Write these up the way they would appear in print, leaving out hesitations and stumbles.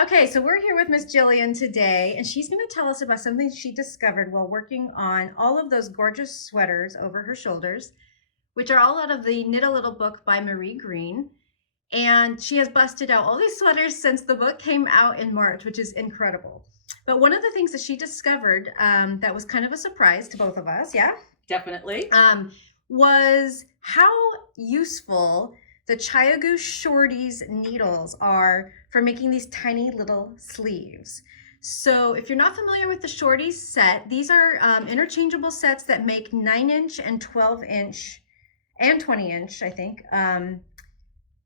Okay, so we're here with Miss Jillian today, and she's going to tell us about something she discovered while working on all of those gorgeous sweaters over her shoulders, which are all out of the Knit a Little book by Marie Green. And she has busted out all these sweaters since the book came out in March, which is incredible. But one of the things that she discovered that was kind of a surprise to both of us, yeah? Definitely. Was how useful the Chiaogoo Shorties needles are for making these tiny little sleeves. So if you're not familiar with the Shorties set, these are interchangeable sets that make 9-inch and 12-inch and 20-inch, I think,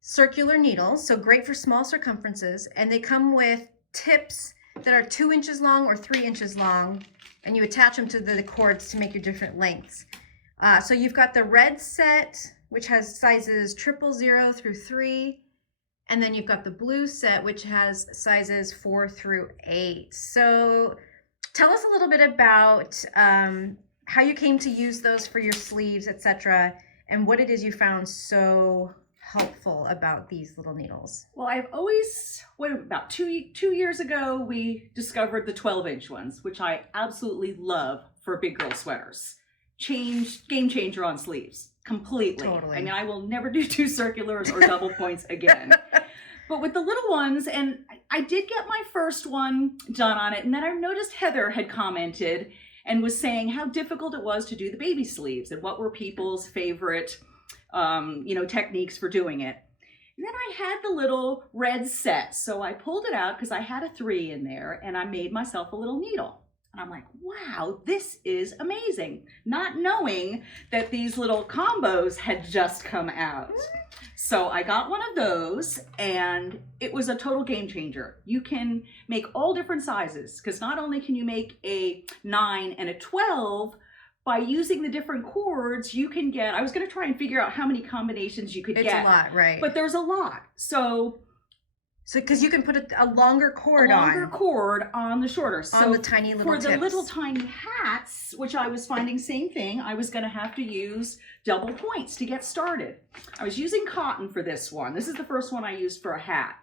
circular needles. So great for small circumferences. And they come with tips that are 2 inches long or 3 inches long, and you attach them to the cords to make your different lengths. So you've got the red set, which has sizes 000 through 3. And then you've got the blue set, which has sizes 4 through 8. So tell us a little bit about how you came to use those for your sleeves, etc., and what it is you found so helpful about these little needles. Well, I've always, about two years ago, we discovered the 12-inch ones, which I absolutely love for big girl sweaters. Game changer on sleeves, completely. Totally. I mean, I will never do 2 circulars or double points again. But with the little ones, and I did get my first one done on it, and then I noticed Heather had commented and was saying how difficult it was to do the baby sleeves and what were people's favorite techniques for doing it. And then I had the little red set, so I pulled it out because I had a 3 in there, and I made myself a little needle. And I'm like, wow, this is amazing. Not knowing that these little combos had just come out. So I got one of those, and it was a total game changer. You can make all different sizes, because not only can you make a 9 and a 12, by using the different cords, you can get, I was going to try and figure out how many combinations you could get. It's a lot, right? But there's a lot. So because you can put a longer cord on the shorter. On the tiny little tips. For the little tiny hats, which I was finding same thing, I was going to have to use double points to get started. I was using cotton for this one. This is the first one I used for a hat.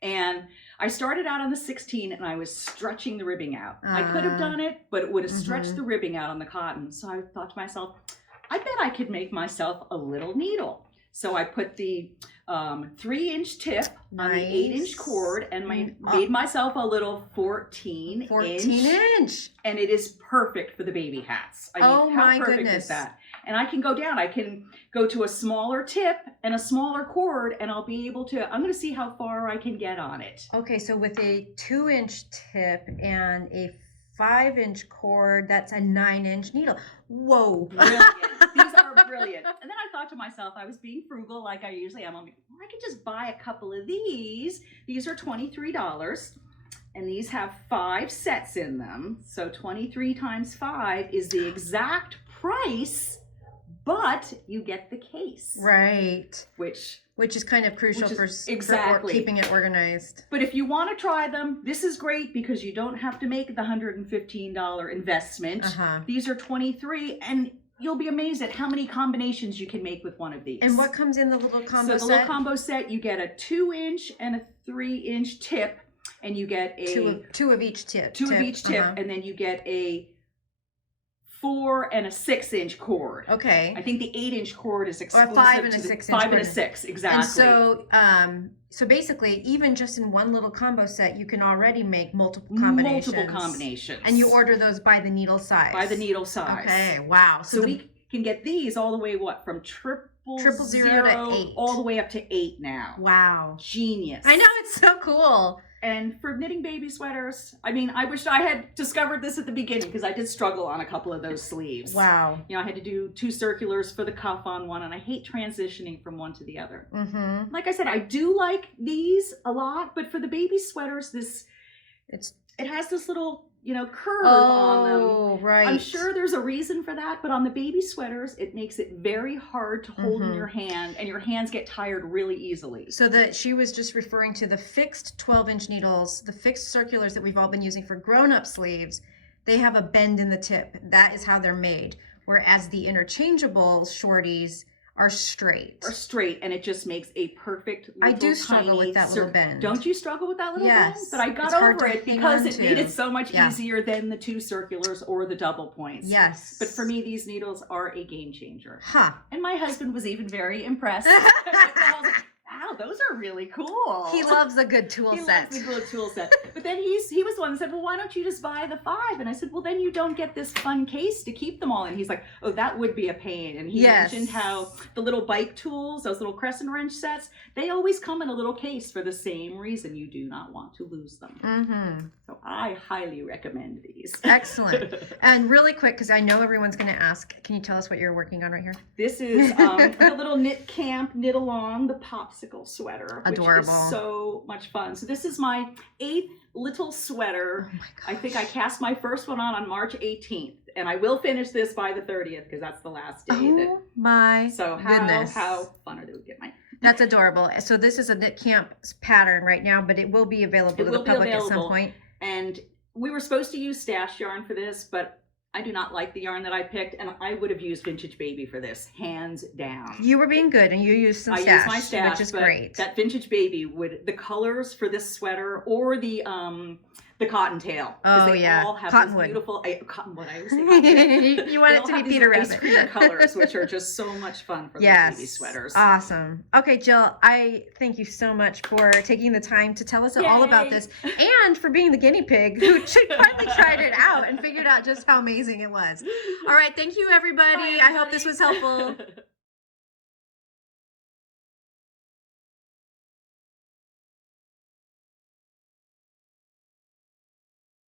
And I started out on the 16 and I was stretching the ribbing out. I could have done it, but it would have stretched the ribbing out on the cotton. So I thought to myself, I bet I could make myself a little needle. So I put the 3-inch tip on the 8-inch cord and made myself a little 14-inch. And it is perfect for the baby hats. I mean, how perfect is that? And I can go down. I can go to a smaller tip and a smaller cord, and I'll be able to, I'm going to see how far I can get on it. Okay, so with a 2-inch tip and a 5-inch cord, that's a 9-inch needle. Whoa. Brilliant. These are brilliant. And then I thought to myself, I was being frugal like I usually am. I'm like, well, I could just buy a couple of these. These are $23. And these have 5 sets in them. So 23 times 5 is the exact price, but you get the case. Right. Which is kind of crucial for keeping it organized. But if you want to try them, this is great because you don't have to make the $115 investment. These are $23, and you'll be amazed at how many combinations you can make with one of these. And what comes in the little combo set? So the little combo set, you get a 2-inch and a 3-inch tip, and you get a two of each tip. And then you get a 4 and a 6-inch cord. Okay. I think the 8-inch cord is exclusive. Or a 5 and a 6-inch. 5 and a 6, exactly. And so basically, even just in one little combo set, you can already make multiple combinations. And you order those by the needle size. By the needle size. Okay. Wow. So we can get these all the way from triple zero to 8, all the way up to 8 now. Wow. Genius. I know, it's so cool. And for knitting baby sweaters, I mean, I wished I had discovered this at the beginning because I did struggle on a couple of those sleeves. Wow. You know, I had to do 2 circulars for the cuff on one, and I hate transitioning from one to the other. Like I said, I do like these a lot, but for the baby sweaters, it has this little, curve on them. Oh, right. I'm sure there's a reason for that, but on the baby sweaters, it makes it very hard to hold in your hand, and your hands get tired really easily. So she was just referring to the fixed 12-inch needles, the fixed circulars that we've all been using for grown-up sleeves. They have a bend in the tip. That is how they're made. Whereas the interchangeable shorties are straight. Or straight, and it just makes a perfect little I do struggle tiny with that little bend. Don't you struggle with that little bend? Yes. But I got It's hard over to it hang because on it to. made it so much Yeah. easier than the 2 circulars or the double points. Yes. But for me, these needles are a game changer. Huh. And my husband was even very impressed. I was like, wow, those are really cool. He loves a good tool set. He loves the good tool set. But then he was the one that said, well, why don't you just buy the 5? And I said, well, then you don't get this fun case to keep them all in. He's like, oh, that would be a pain. And he mentioned how the little bike tools, those little crescent wrench sets, they always come in a little case for the same reason. You do not want to lose them. Mm-hmm. So I highly recommend these. Excellent. And really quick, because I know everyone's going to ask, can you tell us what you're working on right here? This is a little knit camp, knit along the popsicle sweater. Adorable. Which is so much fun. So this is my 8th little sweater. Oh my gosh. I think I cast my first one on March 18th. And I will finish this by the 30th because that's the last day. Oh my So goodness. how fun are they? Get my That's adorable. So this is a knit camp pattern right now, but it will be available to the public at some point. And we were supposed to use stash yarn for this, but I do not like the yarn that I picked, and I would have used Vintage Baby for this, hands down. You were being good, and you used some stash, used my stash, which is but great. That Vintage Baby the colors for this sweater or the cottontail. Oh, they yeah. all have Cottonwood. this beautiful cottonwood. I always say cottonwood. You want They it all to be have these Peter ice Rabbit. cream colors, which are just so much fun for the baby sweaters. Awesome. Okay, Jill, I thank you so much for taking the time to tell us all about this, and for being the guinea pig who finally tried it out and figured out just how amazing it was. All right, thank you, everybody. Bye, I hope this was helpful.